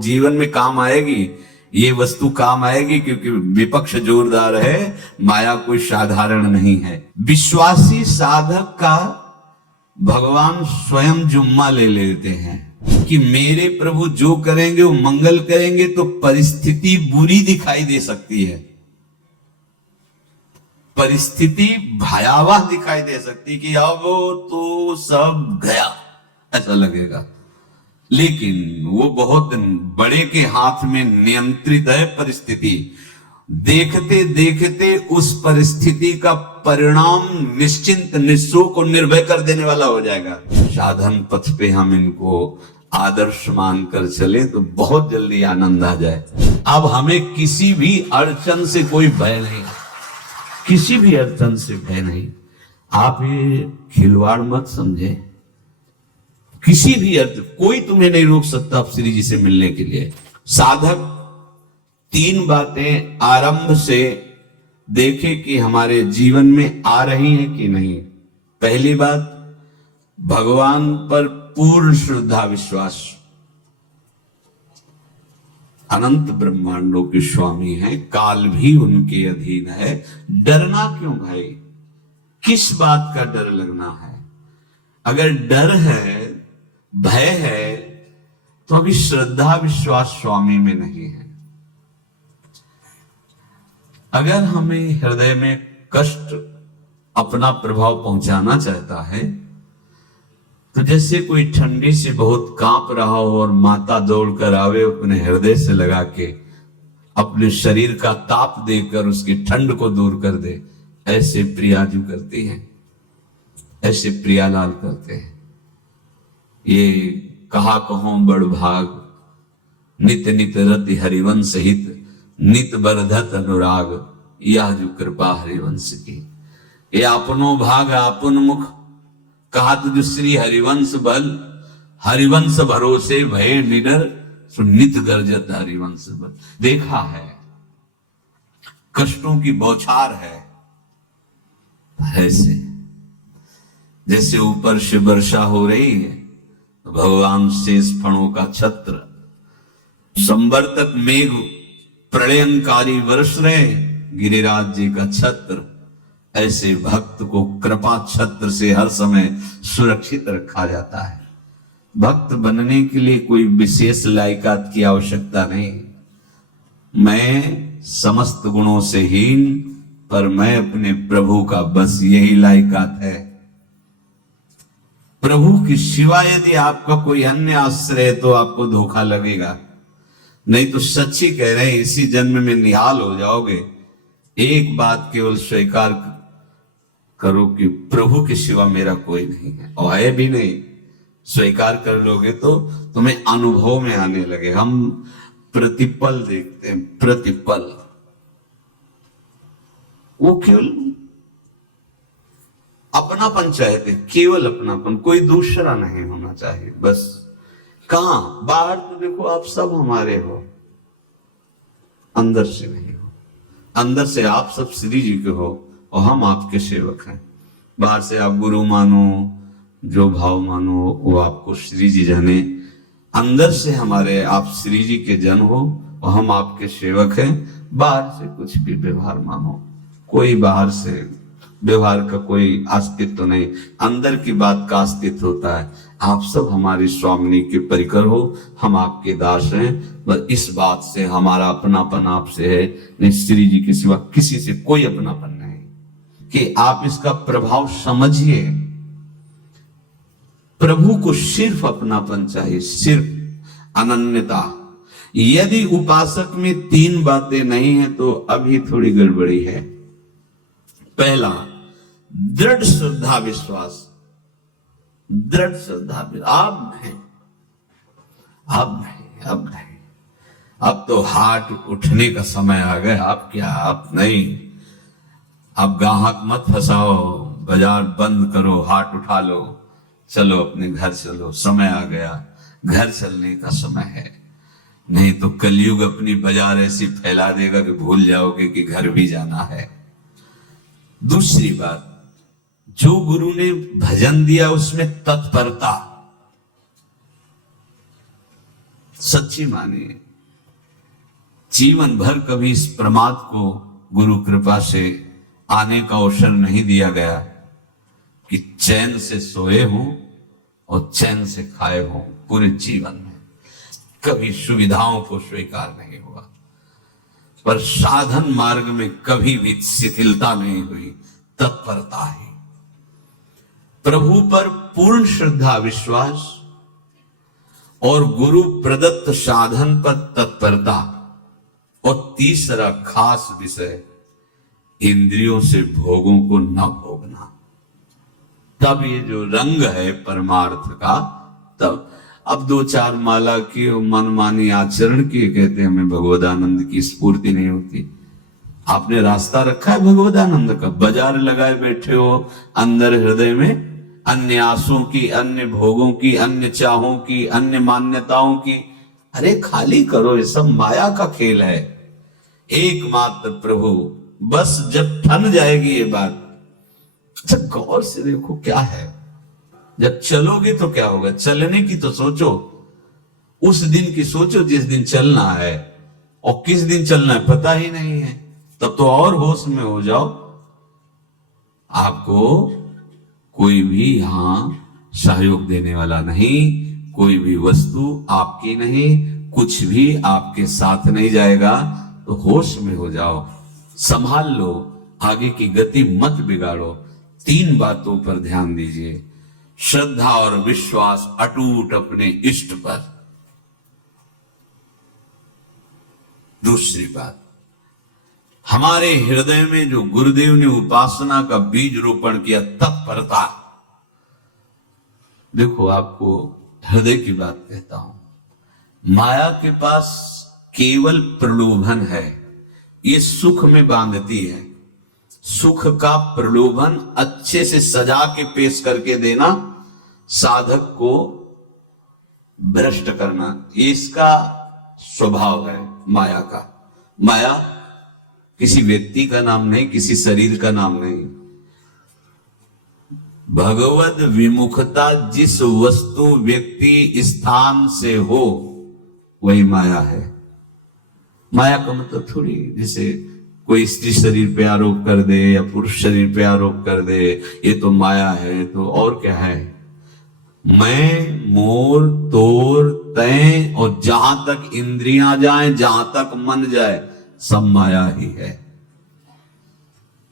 जीवन में काम आएगी, ये वस्तु काम आएगी, क्योंकि विपक्ष जोरदार है, माया कोई साधारण नहीं है। विश्वासी साधक का भगवान स्वयं जुम्मा ले लेते हैं कि मेरे प्रभु जो करेंगे वो मंगल करेंगे। तो परिस्थिति बुरी दिखाई दे सकती है, परिस्थिति भयावह दिखाई दे सकती कि अब तो सब गया ऐसा लगेगा, लेकिन वो बहुत बड़े के हाथ में नियंत्रित है परिस्थिति। देखते देखते उस परिस्थिति का परिणाम निश्चिंत निःशोक और निर्भय कर देने वाला हो जाएगा। साधन पथ पे हम इनको आदर्श मानकर चले तो बहुत जल्दी आनंद आ जाए। अब हमें किसी भी अड़चन से कोई भय नहीं, किसी भी अड़चन से भय नहीं। आप ये खिलवाड़ मत समझे, किसी भी अर्थ कोई तुम्हें नहीं रोक सकता आप श्री जी से मिलने के लिए। साधक तीन बातें आरंभ से देखे कि हमारे जीवन में आ रही हैं कि नहीं। पहली बात, भगवान पर पूर्ण श्रद्धा विश्वास। अनंत ब्रह्मांडों के स्वामी हैं, काल भी उनके अधीन है। डरना क्यों भाई, किस बात का डर लगना है? अगर डर है, भय है, तो अभी श्रद्धा विश्वास स्वामी में नहीं है। अगर हमें हृदय में कष्ट अपना प्रभाव पहुंचाना चाहता है, तो जैसे कोई ठंडी से बहुत कांप रहा हो और माता दौड़कर आवे, अपने हृदय से लगा के अपने शरीर का ताप देकर उसकी ठंड को दूर कर दे, ऐसे प्रियाजू करती हैं, ऐसे प्रियालाल करते हैं। ये कहा कहो बड़ भाग, नित नित रति हरिवंश हित, नित बरधत अनुराग, यह जो कृपा हरिवंश की। ये अपनो भाग आपन मुख, कहा तुझ श्री हरिवंश बल, हरिवंश भरोसे भय निडर, सुनित गर्जत हरिवंश बल। देखा है कष्टों की बौछार है, ऐसे जैसे ऊपर से वर्षा हो रही है, भगवान शेष फणों का छत्र, संवर्तक मेघ प्रलयंकारी वर्ष रहे, गिरिराज जी का छत्र। ऐसे भक्त को कृपा छत्र से हर समय सुरक्षित रखा जाता है। भक्त बनने के लिए कोई विशेष लायकात की आवश्यकता नहीं। मैं समस्त गुणों से हीन, पर मैं अपने प्रभु का, बस यही लायकात है। प्रभु की सिवा यदि आपका कोई अन्य आश्रय है तो आपको धोखा लगेगा। नहीं तो सच्ची कह रहे हैं, इसी जन्म में निहाल हो जाओगे। एक बात केवल स्वीकार करो कि प्रभु के सिवा मेरा कोई नहीं है, और है भी नहीं। स्वीकार कर लोगे तो तुम्हें अनुभव में आने लगे। हम प्रतिपल देखते हैं, प्रतिपल, वो केवल अपनापन चाहते, केवल अपनापन, कोई दूसरा नहीं होना चाहिए। बस कहां बाहर तो देखो आप सब हमारे हो, अंदर से नहीं हो। अंदर से आप सब श्री जी के हो और हम आपके सेवक हैं। बाहर से आप गुरु मानो, जो भाव मानो, वो आपको श्री जी जाने। अंदर से हमारे आप श्री जी के जन हो और हम आपके सेवक हैं। बाहर से कुछ भी व्यवहार मानो, कोई बाहर से व्यवहार का कोई अस्तित्व नहीं, अंदर की बात का अस्तित्व होता है। आप सब हमारी स्वामिनी के परिकर हो, हम आपके दास हैं। बस इस बात से हमारा अपनापन आपसे है, नहीं श्री जी के सिवा किसी से कोई अपनापन नहीं। कि आप इसका प्रभाव समझिए। प्रभु को सिर्फ अपनापन चाहिए, सिर्फ अनन्यता। यदि उपासक में तीन बातें नहीं है तो अभी थोड़ी गड़बड़ी है। पहला, दृढ़ श्रद्धा विश्वास। दृढ़ श्रद्धा, अब नहीं, अब नहीं, अब नहीं, अब तो हाथ उठने का समय आ गया। अब क्या, अब नहीं, अब गाहक मत फंसाओ, बाजार बंद करो, हाथ उठा लो, चलो अपने घर चलो, समय आ गया, घर चलने का समय है। नहीं तो कलयुग अपनी बाजार ऐसी फैला देगा कि भूल जाओगे कि घर भी जाना है। दूसरी बात, जो गुरु ने भजन दिया उसमें तत्परता। सच्ची मानिए। जीवन भर कभी इस प्रमाद को गुरु कृपा से आने का अवसर नहीं दिया गया कि चैन से सोए हों और चैन से खाए हों। पूरे जीवन में कभी सुविधाओं को स्वीकार नहीं हुआ, पर साधन मार्ग में कभी भी शिथिलता नहीं हुई, तत्परता है। प्रभु पर पूर्ण श्रद्धा विश्वास और गुरु प्रदत्त साधन पर तत्परता, और तीसरा खास विषय इंद्रियों से भोगों को न भोगना। तब ये जो रंग है परमार्थ का, तब अब 2-4 माला की मनमानी आचरण की कहते हैं हमें भगवदानंद की स्फूर्ति नहीं होती। आपने रास्ता रखा है भगवदानंद का, बाजार लगाए बैठे हो अंदर हृदय में अन्य आसों की, अन्य भोगों की, अन्य चाहों की, अन्य मान्यताओं की। अरे खाली करो, ये सब माया का खेल है। एकमात्र प्रभु, बस जब ठन जाएगी ये बात। अच्छा गौर से देखो क्या है, जब चलोगे तो क्या होगा। चलने की तो सोचो, उस दिन की सोचो जिस दिन चलना है, और किस दिन चलना है पता ही नहीं है। तब तो और होश में हो जाओ। आपको कोई भी यहां सहयोग देने वाला नहीं, कोई भी वस्तु आपकी नहीं, कुछ भी आपके साथ नहीं जाएगा। तो होश में हो जाओ, संभाल लो, आगे की गति मत बिगाड़ो। 3 बातों पर ध्यान दीजिए। श्रद्धा और विश्वास अटूट अपने इष्ट पर। दूसरी बात, हमारे हृदय में जो गुरुदेव ने उपासना का बीज रोपण किया, तत्परता। देखो आपको हृदय की बात कहता हूं, माया के पास केवल प्रलोभन है, ये सुख में बांधती है। सुख का प्रलोभन अच्छे से सजा के पेश करके देना, साधक को भ्रष्ट करना, ये इसका स्वभाव है माया का। माया किसी व्यक्ति का नाम नहीं, किसी शरीर का नाम नहीं। भगवद विमुखता जिस वस्तु व्यक्ति स्थान से हो वही माया है। माया का मतलब थोड़ी जैसे कोई स्त्री शरीर पे आरोप कर दे या पुरुष शरीर पे आरोप कर दे ये तो माया है, तो और क्या है। मैं, मोर, तोर, तय और जहां तक इंद्रियां जाएं, जहां तक मन जाए, सब माया ही है।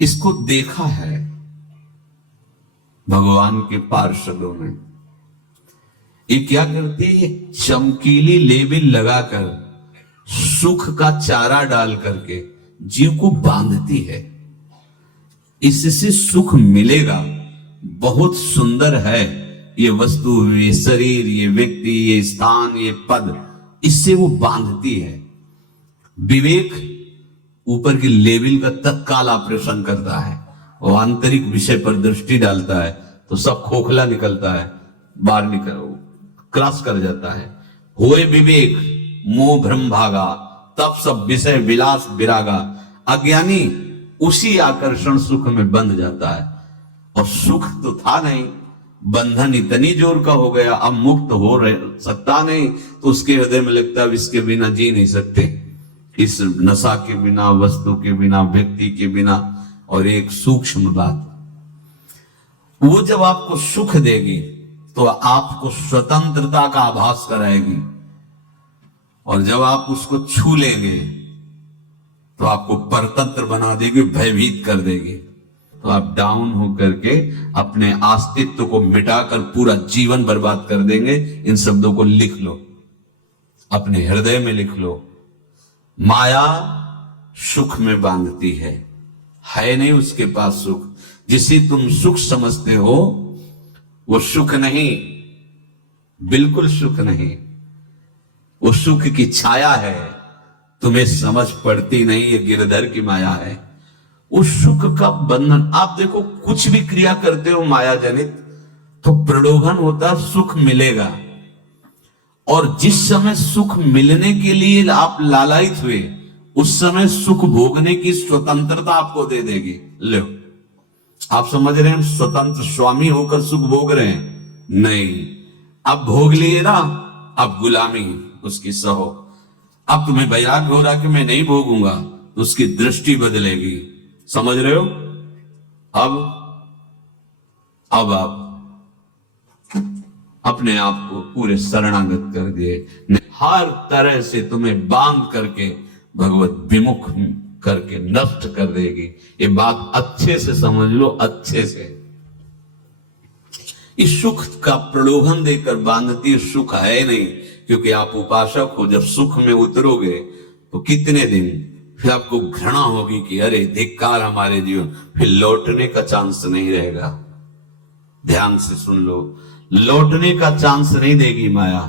इसको देखा है भगवान के पार्षदों में। ये क्या करती है, चमकीली लेबिल लगाकर, सुख का चारा डाल करके जीव को बांधती है। इससे सुख मिलेगा, बहुत सुंदर है ये वस्तु, ये शरीर, ये व्यक्ति, ये स्थान, ये पद, इससे वो बांधती है। विवेक ऊपर की लेवल का तत्काल ऑपरेशन करता है, वो आंतरिक विषय पर दृष्टि डालता है तो सब खोखला निकलता है, बाहर निकल क्रॉस कर जाता है। होए विवेक मोह भ्रम भागा, तब सब विषय विलास विरागा। अज्ञानी उसी आकर्षण सुख में बंध जाता है, और सुख तो था नहीं, बंधन इतनी जोर का हो गया, अब मुक्त हो सकता नहीं, तो उसके हृदय में लगता है इसके बिना जी नहीं सकते, इस नशा के बिना, वस्तु के बिना, व्यक्ति के बिना। और एक सूक्ष्म बात, वो जब आपको सुख देगी तो आपको स्वतंत्रता का आभास कराएगी, और जब आप उसको छू लेंगे तो आपको परतंत्र बना देगी, भयभीत कर देगी। तो आप डाउन होकर के अपने अस्तित्व को मिटाकर पूरा जीवन बर्बाद कर देंगे। इन शब्दों को लिख लो, अपने हृदय में लिख लो। माया सुख में बांधती है नहीं उसके पास सुख। जिसे तुम सुख समझते हो वो सुख नहीं, बिल्कुल सुख नहीं, वो सुख की छाया है, तुम्हें समझ पड़ती नहीं, ये गिरधर की माया है। उस सुख का बंधन, आप देखो कुछ भी क्रिया करते हो माया जनित तो प्रलोभन होता, सुख मिलेगा, और जिस समय सुख मिलने के लिए आप लालायित हुए उस समय सुख भोगने की स्वतंत्रता आपको दे देगी। लो, आप समझ रहे हैं स्वतंत्र स्वामी होकर सुख भोग रहे हैं? नहीं, अब भोग लिए ना, अब गुलामी, उसकी सहो। अब तुम्हें वैराग्य हो रहा कि मैं नहीं भोगूंगा, तो उसकी दृष्टि बदलेगी। समझ रहे हो? अब आप अपने आप को पूरे शरणागत कर दिए। हर तरह से तुम्हें बांध करके भगवत विमुख करके नष्ट कर देगी। ये बात अच्छे से समझ लो, अच्छे से। इस सुख का प्रलोभन देकर बांधती सुख है नहीं, क्योंकि आप उपासक हो। जब सुख में उतरोगे तो कितने दिन फिर आपको घृणा होगी कि अरे धिक्कार हमारे जीवन, फिर लौटने का चांस नहीं रहेगा। ध्यान से सुन लो, लौटने का चांस नहीं देगी माया।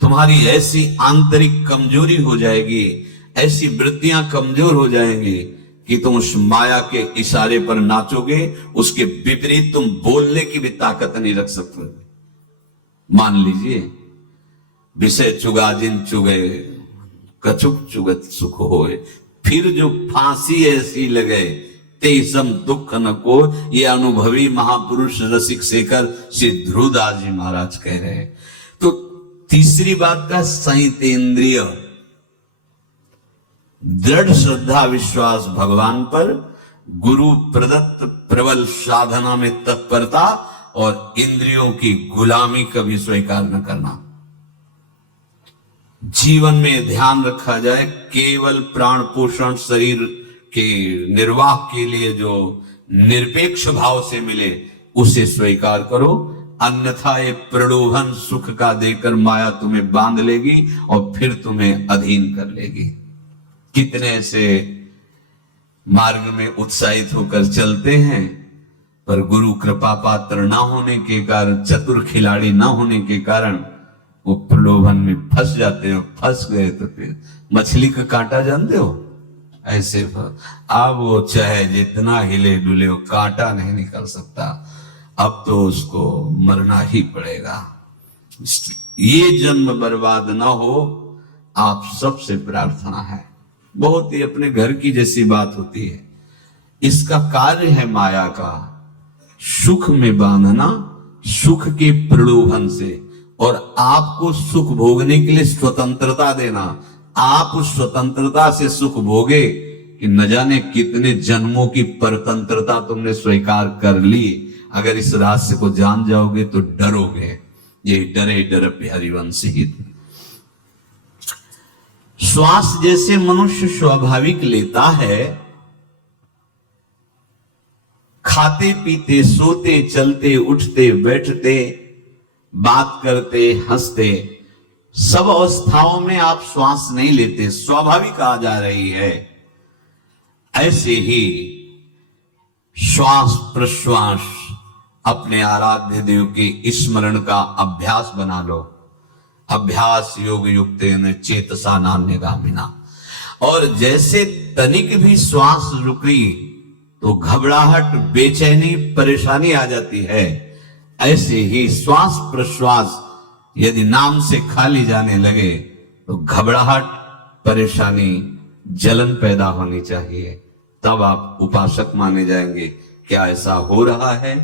तुम्हारी ऐसी आंतरिक कमजोरी हो जाएगी, ऐसी वृत्तियां कमजोर हो जाएंगी कि तुम उस माया के इशारे पर नाचोगे, उसके विपरीत तुम बोलने की भी ताकत नहीं रख सकते। मान लीजिए, विषय चुगा जिन चुगे, कछुक चुगत सुख होए, फिर जो फांसी ऐसी लगे तेसम दुख न को। ये अनुभवी महापुरुष रसिक शेखर श्री ध्रुवदास जी महाराज कह रहे हैं। तो तीसरी बात का संयतेंद्रिय, दृढ़ श्रद्धा विश्वास भगवान पर, गुरु प्रदत्त प्रबल साधना में तत्परता, और इंद्रियों की गुलामी कभी स्वीकार न करना। जीवन में ध्यान रखा जाए, केवल प्राण पोषण शरीर के निर्वाह के लिए जो निरपेक्ष भाव से मिले उसे स्वीकार करो, अन्यथा ये प्रलोभन सुख का देकर माया तुम्हें बांध लेगी और फिर तुम्हें अधीन कर लेगी। कितने से मार्ग में उत्साहित होकर चलते हैं, पर गुरु कृपा पात्र ना होने के कारण, चतुर खिलाड़ी ना होने के कारण वो प्रलोभन में फंस जाते हो। फंस गए तो फिर मछली का कांटा जानते हो, ऐसे अब वो चाहे जितना हिले डुले वो कांटा नहीं निकल सकता। अब तो उसको मरना ही पड़ेगा। ये जन्म बर्बाद ना हो, आप सबसे प्रार्थना है। बहुत ही अपने घर की जैसी बात होती है। इसका कार्य है माया का सुख में बांधना, सुख के प्रलोभन से, और आपको सुख भोगने के लिए स्वतंत्रता देना। आप उस स्वतंत्रता से सुख भोगे कि न जाने कितने जन्मों की परतंत्रता तुमने स्वीकार कर ली। अगर इस रहस्य को जान जाओगे तो डरोगे। ये डरे डर हरिवंश हित। श्वास जैसे मनुष्य स्वाभाविक लेता है, खाते पीते सोते चलते उठते बैठते बात करते हंसते, सब अवस्थाओं में आप श्वास नहीं लेते, स्वाभाविक आ जा रही है। ऐसे ही श्वास प्रश्वास अपने आराध्य देव के स्मरण का अभ्यास बना लो। अभ्यास योग युक्तेन चेतसा नान्यगामिना। और जैसे तनिक भी श्वास रुकी तो घबराहट, बेचैनी, परेशानी आ जाती है, ऐसे ही श्वास प्रश्वास यदि नाम से खाली जाने लगे तो घबराहट, परेशानी, जलन पैदा होनी चाहिए। तब आप उपासक माने जाएंगे। क्या ऐसा हो रहा है?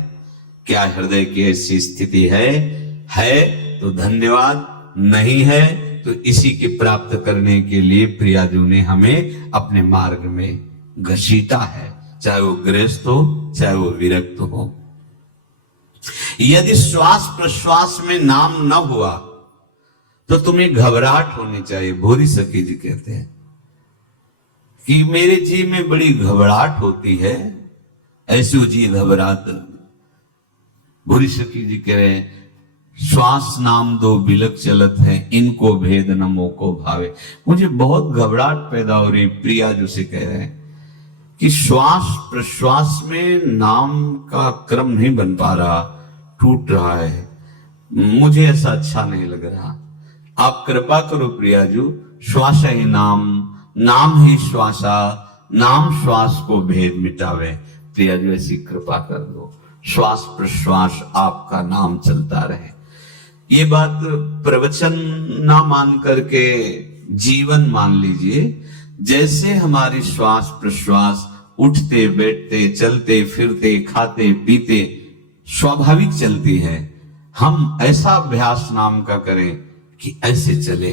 क्या हृदय की ऐसी स्थिति है तो धन्यवाद, नहीं है तो इसी के प्राप्त करने के लिए प्रियाजू ने हमें अपने मार्ग में घसीटा है, चाहे वो गृहस्थ हो चाहे वो विरक्त हो। यदि श्वास प्रश्वास में नाम न हुआ तो तुम्हें घबराहट होनी चाहिए। भूरी सखी जी कहते हैं कि मेरे जी में बड़ी घबराहट होती है, ऐसी जी घबराहट। भूरी सखी जी कह रहे हैं, श्वास नाम दो बिलक चलत है, इनको भेद न मोको भावे। मुझे बहुत घबराहट पैदा हो रही। प्रिया जो से कह रहे हैं कि श्वास प्रश्वास में नाम का क्रम नहीं बन पा रहा, टूट रहा है, मुझे ऐसा अच्छा नहीं लग रहा। आप कृपा करो प्रियाजू, श्वास ही नाम, नाम ही श्वासा, नाम श्वास को भेद मिटावे। प्रियाजू ऐसी कृपा कर दो, श्वास प्रश्वास आपका नाम चलता रहे। ये बात प्रवचन ना मान करके जीवन मान लीजिए। जैसे हमारी श्वास प्रश्वास उठते बैठते चलते फिरते खाते पीते स्वाभाविक चलती है, हम ऐसा अभ्यास नाम का करें कि ऐसे चले।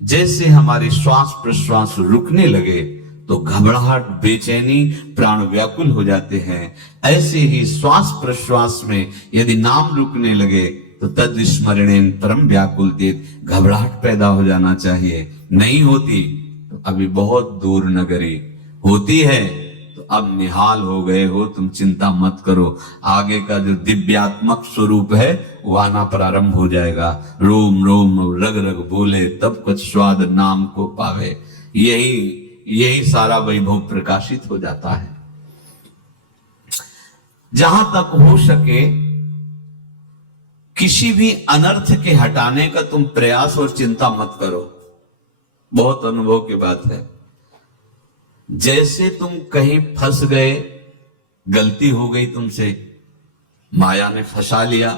जैसे हमारे श्वास प्रश्वास रुकने लगे तो घबराहट, बेचैनी, प्राण व्याकुल हो जाते हैं, ऐसे ही श्वास प्रश्वास में यदि नाम रुकने लगे तो तद स्मरणेन परम व्याकुल देत, घबराहट पैदा हो जाना चाहिए। नहीं होती तो अभी बहुत दूर नगरी, होती है तो अब निहाल हो गए हो, तुम चिंता मत करो। आगे का जो दिव्यात्मक स्वरूप है वो आना प्रारंभ हो जाएगा। रोम रोम रग रग बोले तब कुछ स्वाद नाम को पावे, यही सारा वैभव प्रकाशित हो जाता है। जहां तक हो सके किसी भी अनर्थ के हटाने का तुम प्रयास और चिंता मत करो। बहुत अनुभव की बात है। जैसे तुम कहीं फंस गए, गलती हो गई तुमसे, माया ने फंसा लिया,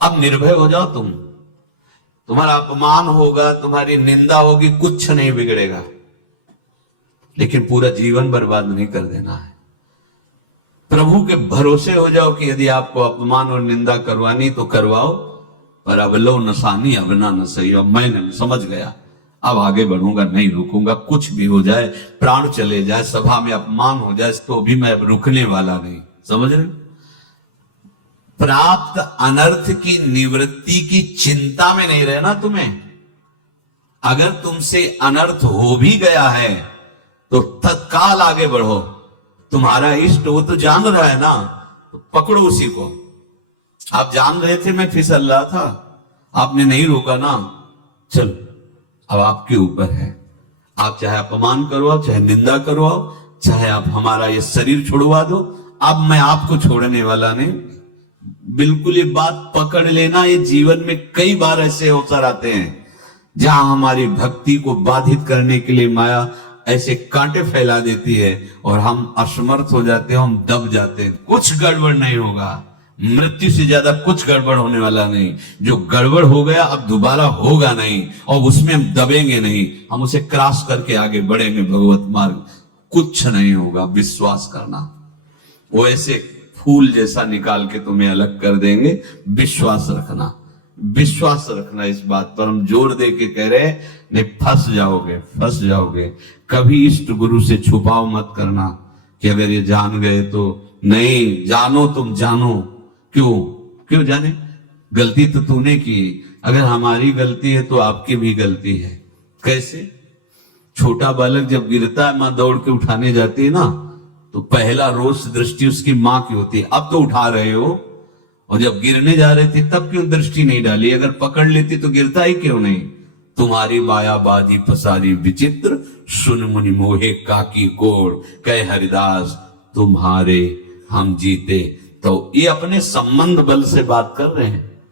अब निर्भय हो जाओ। तुम्हारा अपमान होगा, तुम्हारी निंदा होगी, कुछ नहीं बिगड़ेगा, लेकिन पूरा जीवन बर्बाद नहीं कर देना है। प्रभु के भरोसे हो जाओ कि यदि आपको अपमान और निंदा करवानी तो करवाओ, पर अब लो नसानी अब ना न सही, अब मैंने समझ गया, अब आगे बढ़ूंगा, नहीं रुकूंगा। कुछ भी हो जाए, प्राण चले जाए, सभा में अपमान हो जाए, तो भी मैं रुकने वाला नहीं। समझ रहे? प्राप्त अनर्थ की निवृत्ति की चिंता में नहीं रहना तुम्हें। अगर तुमसे अनर्थ हो भी गया है तो तत्काल आगे बढ़ो। तुम्हारा इष्ट वो तो जान रहा है ना, तो पकड़ो उसी को। आप जान रहे थे मैं फिसल रहा था, आपने नहीं रोका ना, चलो अब आपके ऊपर है। आप चाहे अपमान करवाओ, चाहे निंदा करवाओ, चाहे आप हमारा ये शरीर छुड़वा दो, अब मैं आपको छोड़ने वाला नहीं। बिल्कुल ये बात पकड़ लेना। ये जीवन में कई बार ऐसे अवसर आते हैं जहां हमारी भक्ति को बाधित करने के लिए माया ऐसे कांटे फैला देती है और हम असमर्थ हो जाते हैं, हम दब जाते हैं। कुछ गड़बड़ नहीं होगा, मृत्यु से ज्यादा कुछ गड़बड़ होने वाला नहीं। जो गड़बड़ हो गया अब दोबारा होगा नहीं, और उसमें हम दबेंगे नहीं, हम उसे क्रॉस करके आगे बढ़ेंगे भगवत मार्ग। कुछ नहीं होगा, विश्वास करना। वो ऐसे फूल जैसा निकाल के तुम्हें अलग कर देंगे। विश्वास रखना, विश्वास रखना। इस बात पर हम जोर दे के कह रहे हैं, नहीं फंस जाओगे, फंस जाओगे। कभी इष्ट गुरु से छुपाव मत करना कि अगर ये जान गए तो। नहीं, जानो, तुम जानो। क्यों जाने? गलती तो तूने की। अगर हमारी गलती है तो आपकी भी गलती है। कैसे? छोटा बालक जब गिरता है, मां दौड़ के उठाने जाती है ना, तो पहला रोष दृष्टि उसकी मां की होती है। अब तो उठा रहे हो, और जब गिरने जा रहे थे तब क्यों दृष्टि नहीं डाली? अगर पकड़ लेती तो गिरता ही क्यों नहीं? तुम्हारी माया बाजी पसारी विचित्र, सुन मुनि मोहे काकी कोड़, कह हरिदास तुम्हारे हम जीते। तो ये अपने संबंध बल से बात कर रहे हैं।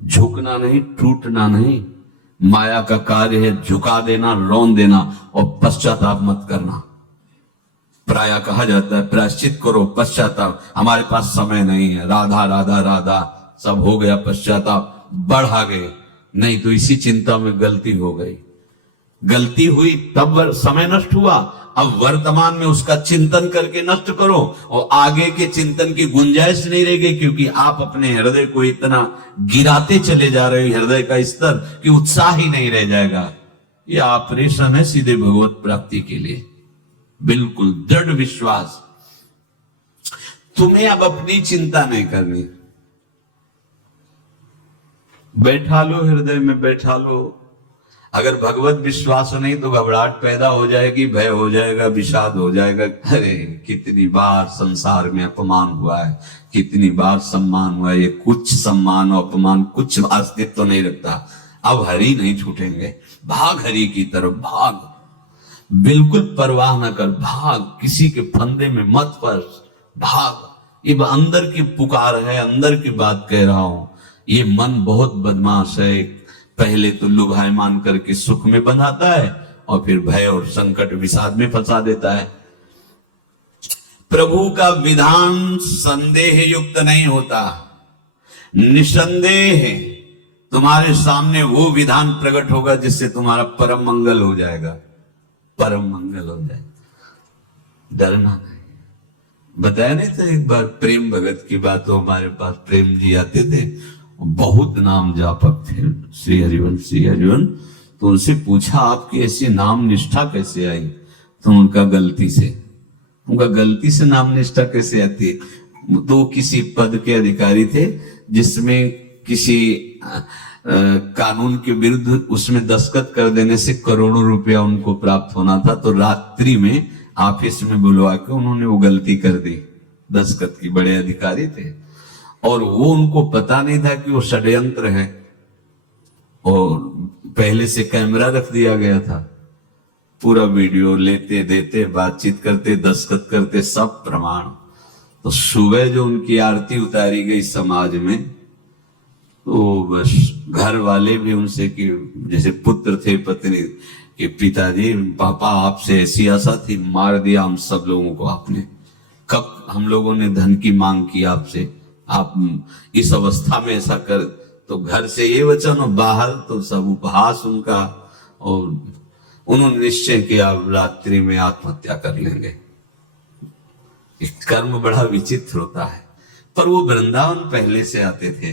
झुकना नहीं, टूटना नहीं। माया का कार्य है झुका देना, रौन देना, और पश्चाताप मत करना। प्राय कहा जाता है प्रायश्चित करो, पश्चाताप। हमारे पास समय नहीं है, राधा राधा राधा सब हो गया, पश्चाताप बढ़ा गए। नहीं तो इसी चिंता में गलती हो गई, गलती हुई तब समय नष्ट हुआ। अब वर्तमान में उसका चिंतन करके नष्ट करो, और आगे के चिंतन की गुंजाइश नहीं रह गई, क्योंकि आप अपने हृदय को इतना गिराते चले जा रहे हो, हृदय का स्तर, कि उत्साह ही नहीं रह जाएगा। यह ऑपरेशन है सीधे भगवत प्राप्ति के लिए। बिल्कुल दृढ़ विश्वास। तुम्हें अब अपनी चिंता नहीं करनी। बैठा लो, हृदय में बैठा लो। अगर भगवत विश्वास नहीं तो घबराहट पैदा हो जाएगी, भय हो जाएगा, विषाद हो जाएगा। अरे कितनी बार संसार में अपमान हुआ है, कितनी बार सम्मान हुआ है। ये कुछ सम्मान और अपमान कुछ अस्तित्व तो नहीं रखता। अब हरि नहीं छूटेंगे। भाग हरि की तरफ, भाग। बिल्कुल परवाह न कर, भाग। किसी के फंदे में मत फंस, भाग। ये अंदर की पुकार है, अंदर की बात कह रहा हूं। ये मन बहुत बदमाश है। पहले तो लुभायमान करके सुख में बंधाता है, और फिर भय और संकट विषाद में फंसा देता है। प्रभु का विधान संदेह युक्त नहीं होता, निसंदेह तुम्हारे सामने वो विधान प्रकट होगा जिससे तुम्हारा परम मंगल हो जाएगा, परम मंगल हो जाएगा। डरना नहीं। बताया नहीं था एक बार प्रेम भगत की बात, तो हमारे पास प्रेम जी आते थे, बहुत नाम जापक थे, श्री हरिवंश, श्री हरिवंश। तो उनसे पूछा आपकी ऐसी नाम निष्ठा कैसे आई? तो उनका गलती से नाम निष्ठा कैसे आती है? तो किसी पद के अधिकारी थे जिसमें किसी कानून के विरुद्ध उसमें दस्तखत कर देने से करोड़ों रुपया उनको प्राप्त होना था। तो रात्रि में ऑफिस में बुलवा के उन्होंने वो गलती कर दी, दस्तखत की। बड़े अधिकारी थे और वो उनको पता नहीं था कि वो षड्यंत्र है, और पहले से कैमरा रख दिया गया था। पूरा वीडियो लेते देते, बातचीत करते, दस्तखत करते, सब प्रमाण। तो सुबह जो उनकी आरती उतारी गई समाज में, तो बस घर वाले भी उनसे कि जैसे पुत्र थे पत्नी कि पिताजी पापा आपसे ऐसी आशा थी, मार दिया हम सब लोगों को आपने। कब हम लोगों ने धन की मांग की आपसे, आप इस अवस्था में ऐसा कर। तो घर से ये वचन और बाहर तो सब उपहास उनका, और उन्होंने निश्चय किया रात्रि में आत्महत्या कर लेंगे। कर्म बड़ा विचित्र होता है। पर वो वृंदावन पहले से आते थे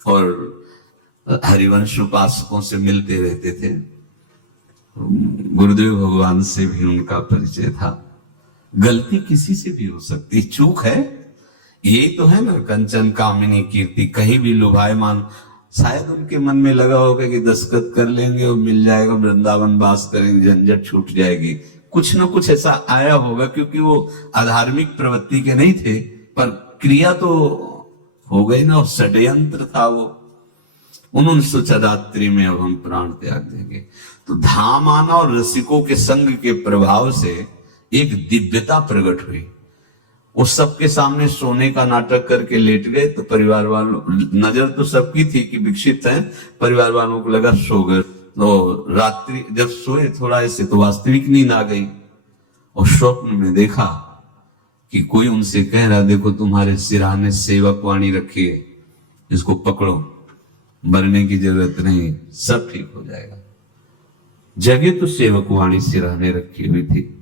और हरिवंश उपासकों से मिलते रहते थे। गुरुदेव भगवान से भी उनका परिचय था। गलती किसी से भी हो सकती, चूक है, यही तो है ना। कंचन कामिनी कीर्ति, कहीं भी लुभायमान। शायद उनके मन में लगा होगा कि दस्तखत कर लेंगे और मिल जाएगा, वृंदावन वास करेंगे, झंझट छूट जाएगी। कुछ न कुछ ऐसा आया होगा, क्योंकि वो अधार्मिक प्रवृत्ति के नहीं थे, पर क्रिया तो हो गई ना, षड्यंत्र था वो। उन्होंने सोचा रात्रि में अब हम प्राण त्याग देंगे। तो धाम आना और रसिकों के संग के प्रभाव से एक दिव्यता प्रकट हुई। वो सबके सामने सोने का नाटक करके लेट गए। तो परिवार वालों, नजर तो सबकी थी कि विक्षिप्त हैं, परिवार वालों को लगा सो गए। तो रात्रि जब सोए थोड़ा ऐसे, तो वास्तविक नींद आ गई और स्वप्न में देखा कि कोई उनसे कह रहा, देखो तुम्हारे सिरहाने सेवक वाणी रखी है, इसको पकड़ो, मरने की जरूरत नहीं, सब ठीक हो जाएगा। जगह तो सेवक वाणी सिरहाने रखी हुई थी।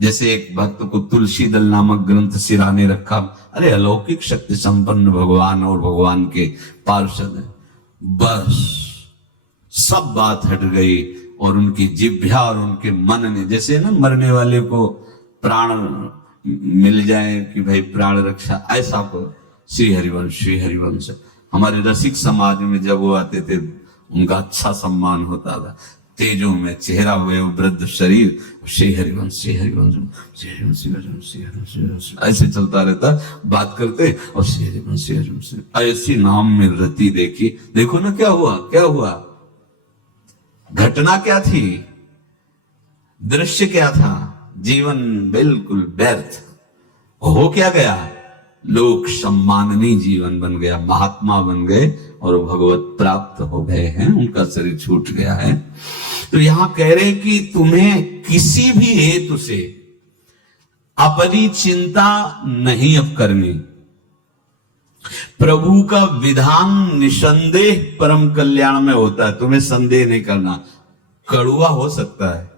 जैसे एक भक्त को तुलसी दल नामक ग्रंथ सिरहाने रखा। अरे अलौकिक शक्ति संपन्न भगवान और भगवान के पार्षद हैं। बस सब बात हट गई और उनकी जिह्वा और उनके मन ने, जैसे ना मरने वाले को प्राण मिल जाए कि भाई प्राण रक्षा, ऐसा को श्री हरिवंश हमारे रसिक समाज में जब वो आते थे उनका अच्छा सम्मान होता था। तेजों में चेहरा हुए, वृद्ध शरीर, श्री हरिवंश ऐसे चलता रहता, बात करते और श्री हरिवंश ऐसी नाम में रति देखी। देखो ना क्या हुआ, घटना क्या थी, दृश्य क्या था, जीवन बिल्कुल व्यर्थ हो क्या गया, लोक सम्माननीय जीवन बन गया, महात्मा बन गए और भगवत प्राप्त हो गए हैं, उनका शरीर छूट गया है। तो यहां कह रहे कि तुम्हें किसी भी हेतु से अपनी चिंता नहीं अब करनी। प्रभु का विधान निसंदेह परम कल्याण में होता है, तुम्हें संदेह नहीं करना। कड़ुआ हो सकता है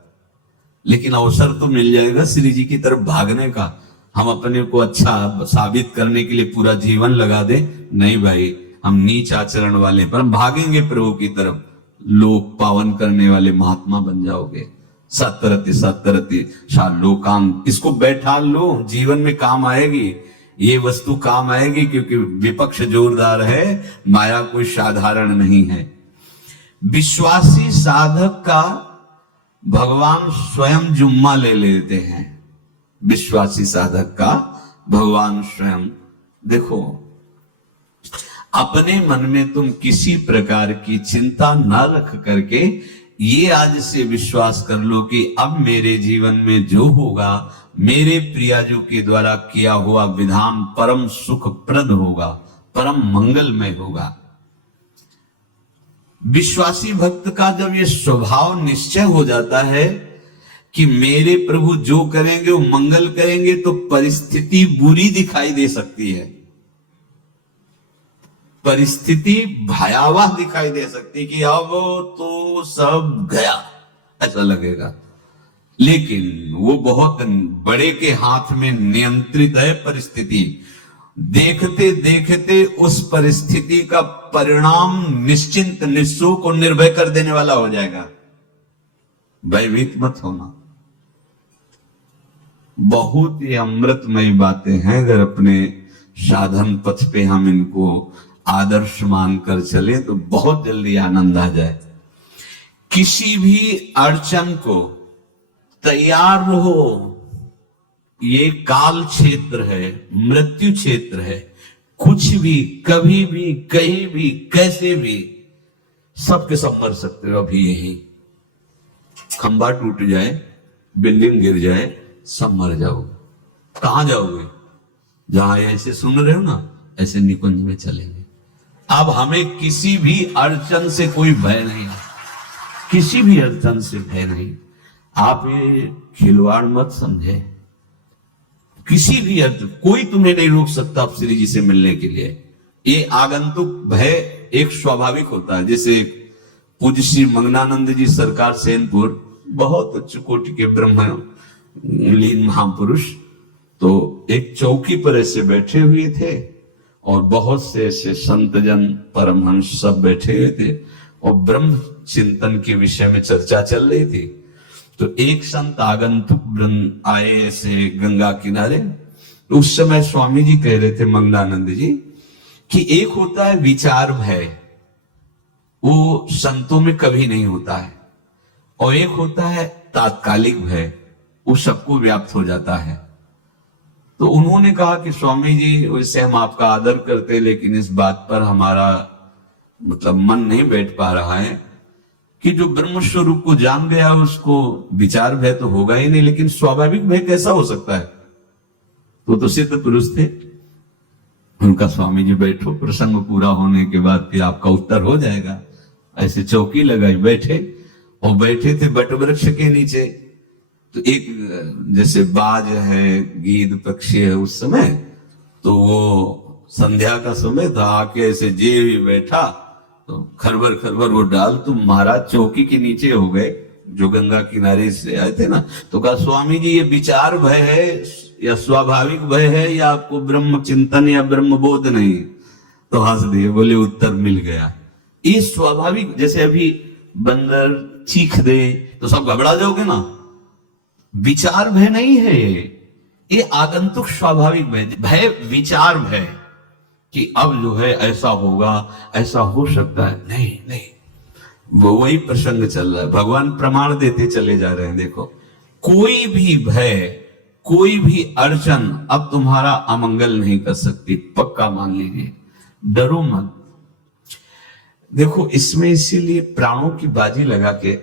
लेकिन अवसर तो मिल जाएगा श्री जी की तरफ भागने का। हम अपने को अच्छा साबित करने के लिए पूरा जीवन लगा दे, नहीं भाई, हम नीच आचरण वाले पर हम भागेंगे प्रभु की तरफ, लोक पावन करने वाले महात्मा बन जाओगे। सतरति लोकाम, इसको बैठा लो, जीवन में काम आएगी, ये वस्तु काम आएगी, क्योंकि विपक्ष जोरदार है, माया कोई साधारण नहीं है। विश्वासी साधक का भगवान स्वयं जुम्मा ले लेते हैं। विश्वासी साधक का भगवान स्वयं, देखो अपने मन में तुम किसी प्रकार की चिंता न रख करके ये आज से विश्वास कर लो कि अब मेरे जीवन में जो होगा, मेरे प्रियाजू के द्वारा किया हुआ विधान परम सुखप्रद होगा, परम मंगलमय होगा। विश्वासी भक्त का जब ये स्वभाव निश्चय हो जाता है कि मेरे प्रभु जो करेंगे वो मंगल करेंगे, तो परिस्थिति बुरी दिखाई दे सकती है, परिस्थिति भयावह दिखाई दे सकती कि अब तो सब गया, ऐसा लगेगा। लेकिन वो बहुत बड़े के हाथ में नियंत्रित है परिस्थिति। देखते देखते उस परिस्थिति का परिणाम निश्चिंत, निःशुक और निर्भय कर देने वाला हो जाएगा। भयभीत मत होना। बहुत ही अमृतमयी बातें हैं, अगर अपने साधन पथ पे हम इनको आदर्श मानकर चले तो बहुत जल्दी आनंद आ जाए। किसी भी अड़चन को तैयार रहो, ये काल क्षेत्र है, मृत्यु क्षेत्र है। कुछ भी, कभी भी, कहीं भी, कैसे भी, सबके सब मर सकते हो। अभी यही खंबा टूट जाए, बिल्डिंग गिर जाए, सब मर जाओगे। कहां जाओगे? जहां ऐसे सुन रहे हो ना, ऐसे निकुंज में चलेंगे। अब हमें किसी भी अड़चन से कोई भय नहीं, किसी भी अड़चन से भय नहीं। आप ये खिलवाड़ मत समझे। किसी भी अड़चन, कोई तुम्हें नहीं रोक सकता आप श्री जी से मिलने के लिए। ये आगंतुक भय एक स्वाभाविक होता है। जैसे पूज्य श्री मंगनानंद जी सरकार सेनपुर, बहुत उच्च कोटि के ब्रह्म लीन महापुरुष, तो एक चौकी पर ऐसे बैठे हुए थे और बहुत से ऐसे संतजन परमहंस सब बैठे हुए थे और ब्रह्म चिंतन के विषय में चर्चा चल रही थी। तो एक संत आगंतुक वृंद आए ऐसे गंगा किनारे। तो उस समय स्वामी जी कह रहे थे मंगनानंद जी कि एक होता है विचार भय, वो संतों में कभी नहीं होता है, और एक होता है तात्कालिक भय, वो सबको व्याप्त हो जाता है। तो उन्होंने कहा कि स्वामी जी, वैसे हम आपका आदर करते, लेकिन इस बात पर हमारा मतलब मन नहीं बैठ पा रहा है कि जो ब्रह्म स्वरूप को जान गया उसको विचार भय तो होगा ही नहीं, लेकिन स्वाभाविक भय कैसा हो सकता है? तो सिद्ध पुरुष थे। उनका स्वामी जी बैठो, प्रसंग पूरा होने के बाद फिर आपका उत्तर हो जाएगा। ऐसे चौकी लगाई, बैठे, और बैठे थे बट वृक्ष के नीचे। तो एक जैसे बाज है, गीद पक्षी है, उस समय तो वो संध्या का समय था, आके ऐसे जे भी बैठा तो खरबर खरबर वो डाल, तुम महाराज चौकी के नीचे हो गए, जो गंगा किनारे से आए थे ना। तो कहा स्वामी जी, ये विचार भय है या स्वाभाविक भय है, या आपको ब्रह्म चिंतन या ब्रह्म बोध नहीं? तो हंस दिए, बोले उत्तर मिल गया। ये स्वाभाविक, जैसे अभी बंदर चीख दे तो सब घबरा जाओगे ना, विचार भय नहीं है ये आगंतुक स्वाभाविक भय। भय विचार भय कि अब जो है ऐसा होगा, ऐसा हो सकता है, नहीं नहीं। वो वही प्रसंग चल रहा है, भगवान प्रमाण देते चले जा रहे हैं। देखो, कोई भी भय, कोई भी अड़चन अब तुम्हारा अमंगल नहीं कर सकती, पक्का मान लीजिए। डरो मत। देखो, इसमें इसीलिए प्राणों की बाजी लगा के